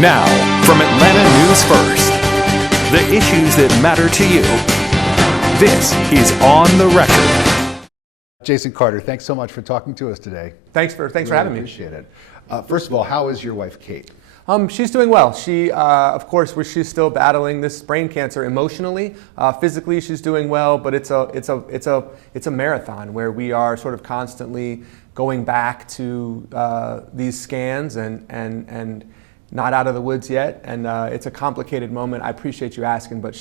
Now, from Atlanta News First, the issues that matter to you. This is On the Record. Jason Carter, thanks so much for talking to us today. Thanks for having me. Appreciate it. First of all, how is your wife, Kate? She's doing well. She, of course, she's still battling this brain cancer emotionally. Physically, she's doing well, but it's a marathon where we are sort of constantly going back to these scans and not out of the woods yet. And it's a complicated moment. I appreciate you asking, but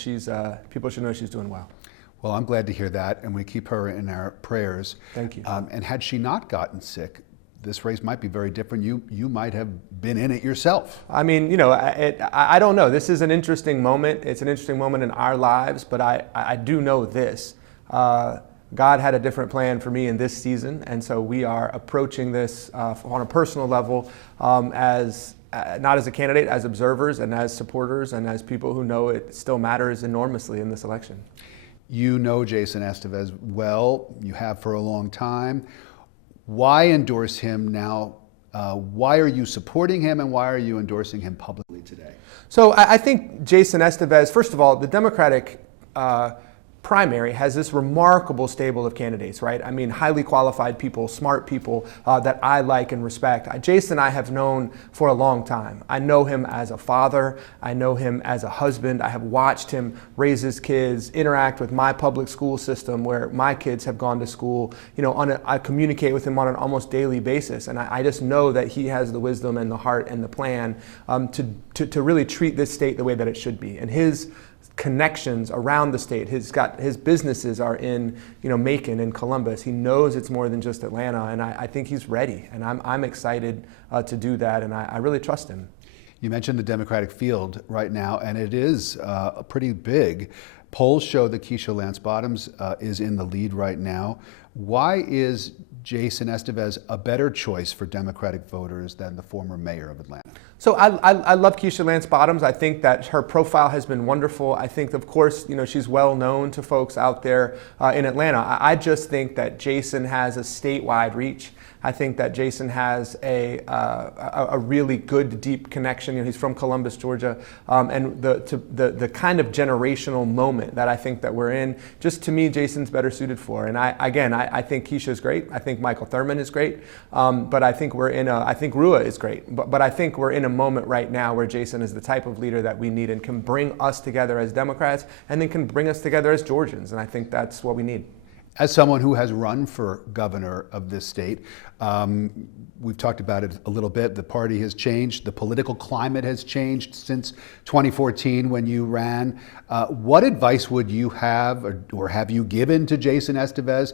people should know she's doing well. Well, I'm glad to hear that, and we keep her in our prayers. Thank you. And had she not gotten sick, this race might be very different. You might have been in it yourself. I mean, I don't know. This is an interesting moment. It's an interesting moment in our lives, but I do know this. God had a different plan for me in this season, and so we are approaching this on a personal level as not as a candidate, as observers and as supporters and as people who know it still matters enormously in this election. You know Jason Esteves well. You have for a long time. Why endorse him now? Why are you supporting him, and why are you endorsing him publicly today? So I think Jason Esteves, first of all, the Democratic primary has this remarkable stable of candidates, right? I mean, highly qualified people, smart people that I like and respect. Jason I have known for a long time. I know him as a father. I know him as a husband. I have watched him raise his kids, interact with my public school system where my kids have gone to school. I communicate with him on an almost daily basis, and I just know that he has the wisdom and the heart and the plan to really treat this state the way that it should be. And his connections around the state. His businesses are in Macon and Columbus. He knows it's more than just Atlanta, and I think he's ready. And I'm excited to do that, and I really trust him. You mentioned the Democratic field right now, and it is pretty big. Polls show that Keisha Lance Bottoms is in the lead right now. Why is Jason Esteves a better choice for Democratic voters than the former mayor of Atlanta? So I love Keisha Lance Bottoms. I think that her profile has been wonderful. I think, of course, she's well known to folks out there in Atlanta. I just think that Jason has a statewide reach. I think that Jason has a really good, deep connection. He's from Columbus, Georgia, and the kind of generational moment that I think that we're in, just to me, Jason's better suited for. And I think Keisha's great. I think Michael Thurman is great, but I think I think Rua is great. But I think we're in a moment right now where Jason is the type of leader that we need and can bring us together as Democrats, and then can bring us together as Georgians. And I think that's what we need. As someone who has run for governor of this state, we've talked about it a little bit. The party has changed. The political climate has changed since 2014 when you ran. What advice would you have or have you given to Jason Esteves?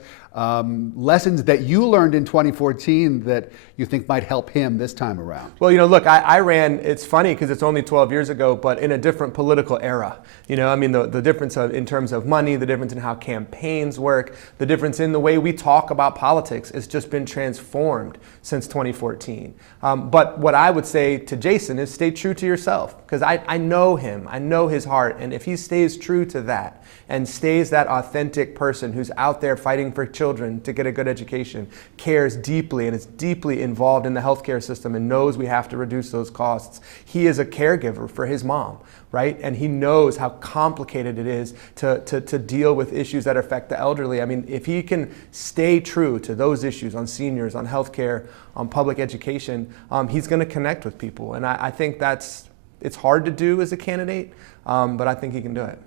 Lessons that you learned in 2014 that you think might help him this time around? Well, look, I ran, it's funny because it's only 12 years ago, but in a different political era. The difference in terms of money, the difference in how campaigns work, the difference in the way we talk about politics has just been transformed since 2014. But what I would say to Jason is stay true to yourself, because I know him, I know his heart, and if he stays true to that and stays that authentic person who's out there fighting for children to get a good education, cares deeply and is deeply involved in the healthcare system and knows we have to reduce those costs. He is a caregiver for his mom, right? And he knows how complicated it is to deal with issues that affect the elderly. I mean, if he can stay true to those issues on seniors, on healthcare, on public education, he's going to connect with people. And I think it's hard to do as a candidate, but I think he can do it.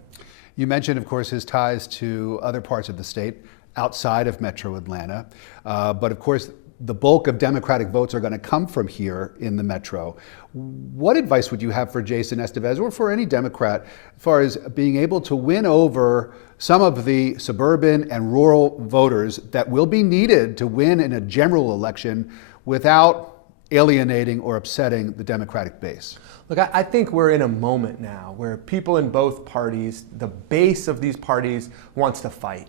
You mentioned, of course, his ties to other parts of the state outside of Metro Atlanta. But of course, the bulk of Democratic votes are going to come from here in the Metro. What advice would you have for Jason Esteves or for any Democrat as far as being able to win over some of the suburban and rural voters that will be needed to win in a general election without alienating or upsetting the Democratic base? Look, I think we're in a moment now where people in both parties, the base of these parties, wants to fight.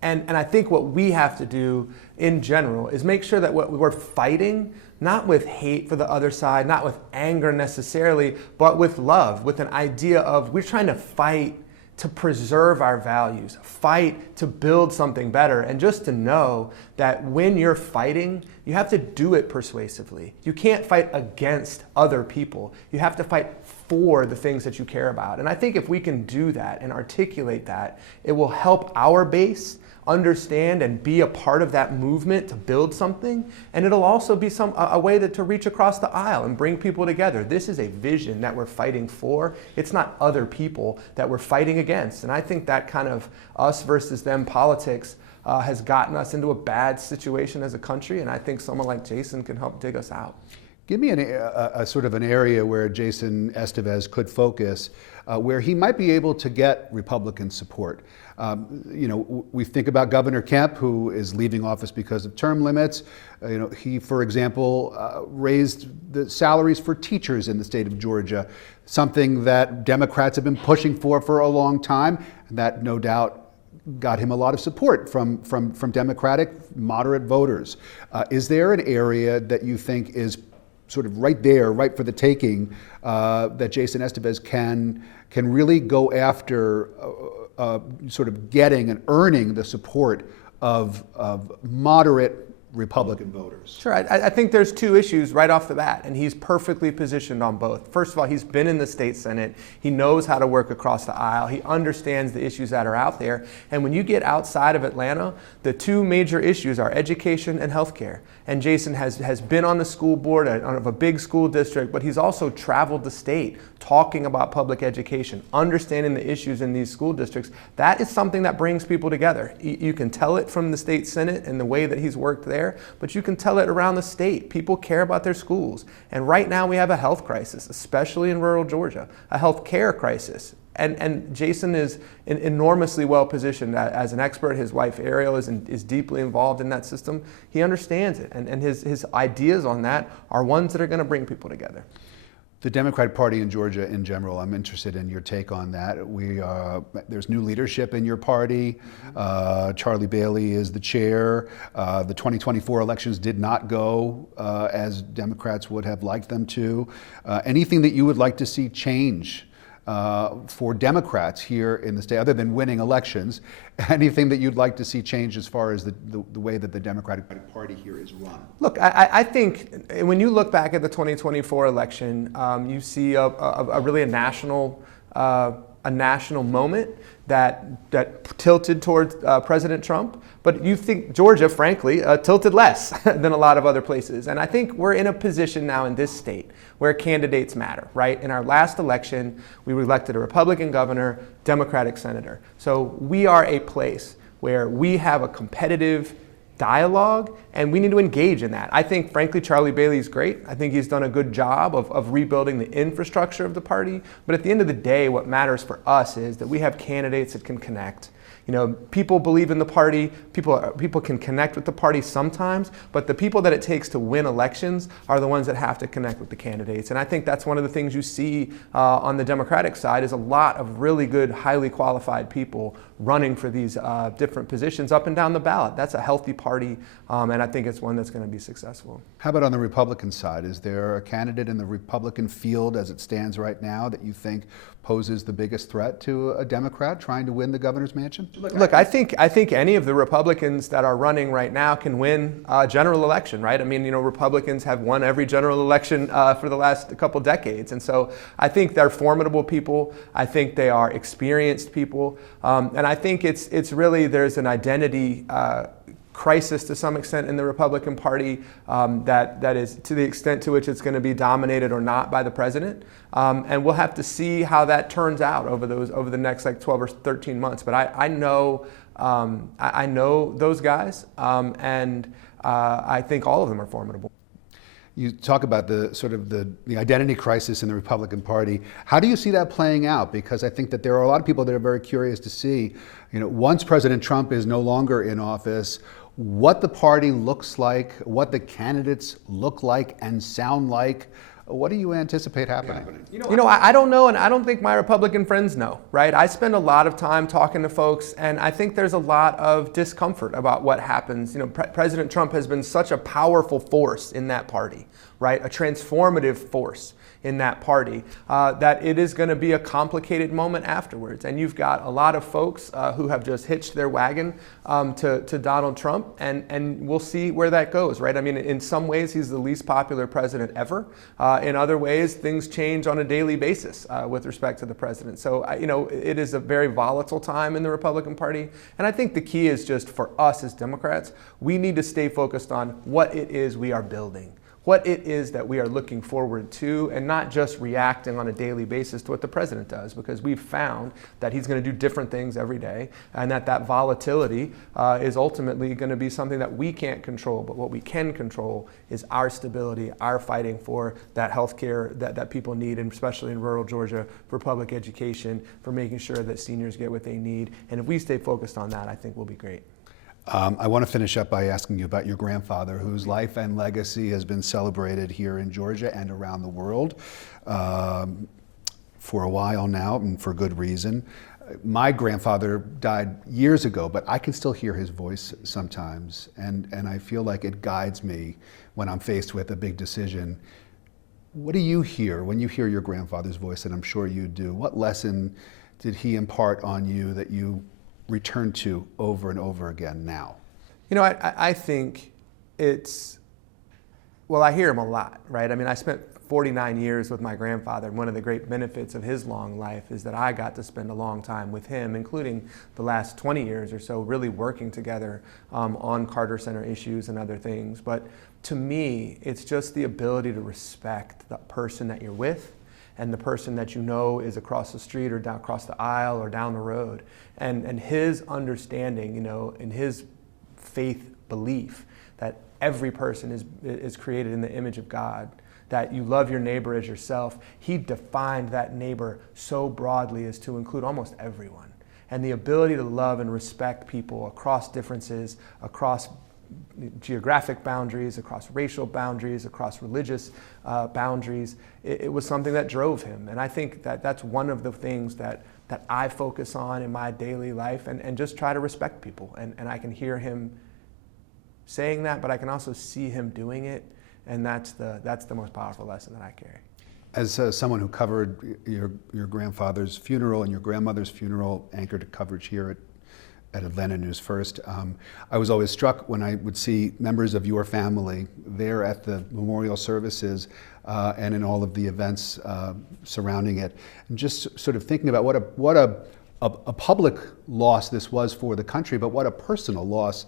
And I think what we have to do in general is make sure that what we're fighting, not with hate for the other side, not with anger necessarily, but with love, with an idea of we're trying to fight to preserve our values, fight to build something better, and just to know that when you're fighting, you have to do it persuasively. You can't fight against other people. You have to fight for the things that you care about. And I think if we can do that and articulate that, it will help our base understand and be a part of that movement to build something, and it'll also be a way to reach across the aisle and bring people together. This is a vision that we're fighting for. It's not other people that we're fighting against, and I think that kind of us versus them politics has gotten us into a bad situation as a country, and I think someone like Jason can help dig us out. Give me a sort of an area where Jason Esteves could focus, where he might be able to get Republican support. We think about Governor Kemp, who is leaving office because of term limits. He, for example, raised the salaries for teachers in the state of Georgia, something that Democrats have been pushing for a long time, and that no doubt got him a lot of support from Democratic moderate voters. Is there an area that you think is sort of right there, right for the taking, that Jason Esteves can really go after sort of getting and earning the support of moderate Republican voters? Sure, I think there's two issues right off the bat, and he's perfectly positioned on both. First of all, he's been in the state Senate. He knows how to work across the aisle. He understands the issues that are out there. And when you get outside of Atlanta, the two major issues are education and healthcare. And Jason has been on the school board of a big school district, but he's also traveled the state talking about public education, understanding the issues in these school districts. That is something that brings people together. You can tell it from the state Senate and the way that he's worked there, but you can tell it around the state. People care about their schools. And right now we have a health crisis, especially in rural Georgia, a health care crisis. And Jason is enormously well positioned as an expert. His wife Ariel is deeply involved in that system. He understands it, and his ideas on that are ones that are going to bring people together. The Democratic Party in Georgia in general, I'm interested in your take on that. There's new leadership in your party. Charlie Bailey is the chair. The 2024 elections did not go as Democrats would have liked them to. Anything that you would like to see change for Democrats here in the state, other than winning elections? Anything that you'd like to see change as far as the way that the Democratic Party here is run? Look, I think when you look back at the 2024 election, you see a national moment that tilted towards President Trump. But you think Georgia, frankly, tilted less than a lot of other places. And I think we're in a position now in this state where candidates matter, right? In our last election, we elected a Republican governor, Democratic senator. So we are a place where we have a competitive dialogue, and we need to engage in that. I think, frankly, Charlie Bailey is great. I think he's done a good job of rebuilding the infrastructure of the party. But at the end of the day, what matters for us is that we have candidates that can connect. People believe in the party, people can connect with the party sometimes, but the people that it takes to win elections are the ones that have to connect with the candidates. And I think that's one of the things you see on the Democratic side is a lot of really good, highly qualified people running for these different positions up and down the ballot. That's a healthy party, and I think it's one that's going to be successful. How about on the Republican side? Is there a candidate in the Republican field as it stands right now that you think poses the biggest threat to a Democrat trying to win the governor's mansion? Look, I think any of the Republicans that are running right now can win a general election, right? I mean, Republicans have won every general election for the last couple decades. And so I think they're formidable people. I think they are experienced people. And I think it's really, there's an identity crisis to some extent in the Republican Party that is to the extent to which it's going to be dominated or not by the president. And we'll have to see how that turns out over the next 12 or 13 months. But I know those guys, and I think all of them are formidable. You talk about the identity crisis in the Republican Party. How do you see that playing out? Because I think that there are a lot of people that are very curious to see, once President Trump is no longer in office, what the party looks like, what the candidates look like and sound like. What do you anticipate happening? I don't know, and I don't think my Republican friends know, right? I spend a lot of time talking to folks, and I think there's a lot of discomfort about what happens. President Trump has been such a powerful force in that party, right? A transformative force. in that party, that it is going to be a complicated moment afterwards. And you've got a lot of folks who have just hitched their wagon to Donald Trump, and we'll see where that goes, right? I mean, in some ways, he's the least popular president ever. In other ways, things change on a daily basis with respect to the president. So, it is a very volatile time in the Republican Party. And I think the key is just for us as Democrats, we need to stay focused on what it is we are building, what it is that we are looking forward to, and not just reacting on a daily basis to what the president does, because we've found that he's going to do different things every day, and that volatility is ultimately going to be something that we can't control. But what we can control is our stability, our fighting for that health care that people need, and especially in rural Georgia, for public education, for making sure that seniors get what they need. And if we stay focused on that, I think we'll be great. I want to finish up by asking you about your grandfather, whose life and legacy has been celebrated here in Georgia and around the world for a while now, and for good reason. My grandfather died years ago, but I can still hear his voice sometimes, and I feel like it guides me when I'm faced with a big decision. What do you hear when you hear your grandfather's voice, and I'm sure you do? What lesson did he impart on you that you return to over and over again now? I think I hear him a lot, right? I mean, I spent 49 years with my grandfather, and one of the great benefits of his long life is that I got to spend a long time with him, including the last 20 years or so, really working together on Carter Center issues and other things. But to me, it's just the ability to respect the person that you're with, and the person that you know is across the street or down across the aisle or down the road. And his understanding, and his faith belief that every person is created in the image of God, that you love your neighbor as yourself. He defined that neighbor so broadly as to include almost everyone. And the ability to love and respect people across differences, across geographic boundaries, across racial boundaries, across religious boundaries, it was something that drove him. And I think that that's one of the things that I focus on in my daily life, and just try to respect people. And I can hear him saying that, but I can also see him doing it, and that's the most powerful lesson that I carry. As someone who covered your grandfather's funeral and your grandmother's funeral, anchored coverage here at Atlanta News First, I was always struck when I would see members of your family there at the memorial services and in all of the events surrounding it, and just sort of thinking about what a public loss this was for the country, but what a personal loss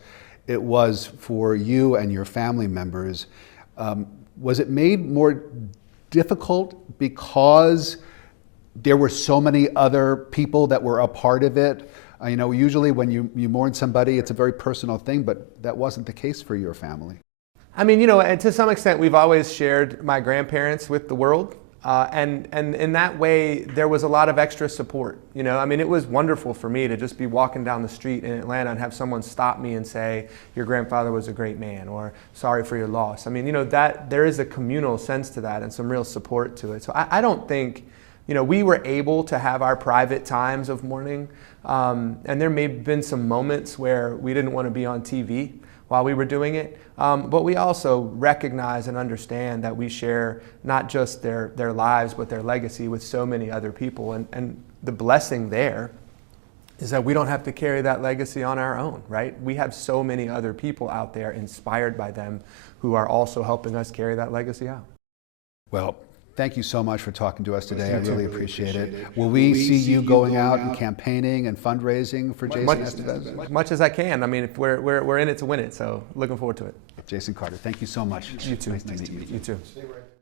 it was for you and your family members. Was it made more difficult because there were so many other people that were a part of it? Usually when you mourn somebody, it's a very personal thing, but that wasn't the case for your family. I mean, and to some extent, we've always shared my grandparents with the world. And in that way, there was a lot of extra support. I mean, it was wonderful for me to just be walking down the street in Atlanta and have someone stop me and say, your grandfather was a great man, or sorry for your loss. I mean, that there is a communal sense to that and some real support to it. So I don't think, we were able to have our private times of mourning. And there may have been some moments where we didn't want to be on TV while we were doing it. But we also recognize and understand that we share not just their lives, but their legacy with so many other people. And the blessing there is that we don't have to carry that legacy on our own, right? We have so many other people out there inspired by them who are also helping us carry that legacy out. Well, thank you so much for talking to us today. I really appreciate it. Will we see you going out and campaigning and fundraising for Jason Esteves? As much as I can. I mean, we're in it to win it, so looking forward to it. Jason Carter, thank you so much. You too. Nice to meet you. You too.